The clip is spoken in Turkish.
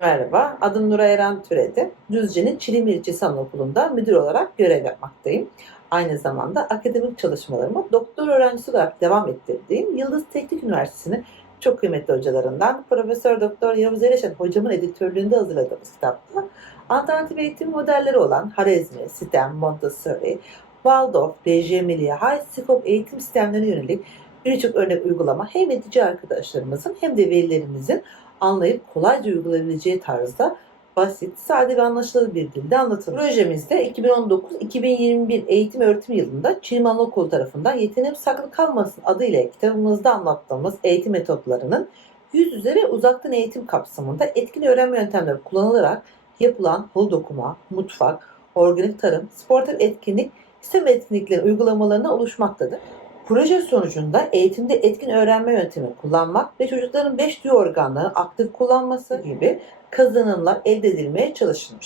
Merhaba, adım Nuray Eren Türedi. Düzce'nin Çilimli İlçesi Anaokulu'nda müdür olarak görev yapmaktayım. Aynı zamanda akademik çalışmalarımı doktor öğrencisi olarak devam ettirdiğim Yıldız Teknik Üniversitesi'nin çok kıymetli hocalarından Profesör Doktor Yavuz Eleşen hocamın editörlüğünde hazırladığımız kitapta alternatif eğitim modelleri olan Harezmi, Sistem, Montessori, Waldorf, Emilia, High Scope eğitim sistemlerine yönelik birçok örnek uygulama hem eğitici arkadaşlarımızın hem de velilerimizin anlayıp kolayca uygulayabileceği tarzda basit, sade ve anlaşılır bir dilde anlatılır. Projemizde 2019-2021 eğitim öğretim yılında Çiğman Okul tarafından Yeteneğim Saklı Kalmasın adıyla kitabımızda anlattığımız eğitim metotlarının yüz yüze ve uzaktan eğitim kapsamında etkin öğrenme yöntemleri kullanılarak yapılan hol dokuma, mutfak, organik tarım, sportif etkinlik, sistem etkinlikleri uygulamalarına oluşmaktadır. Proje sonucunda eğitimde etkin öğrenme yöntemi kullanmak ve çocukların beş duyu organlarını aktif kullanması gibi kazanımlar elde edilmeye çalışılmıştır.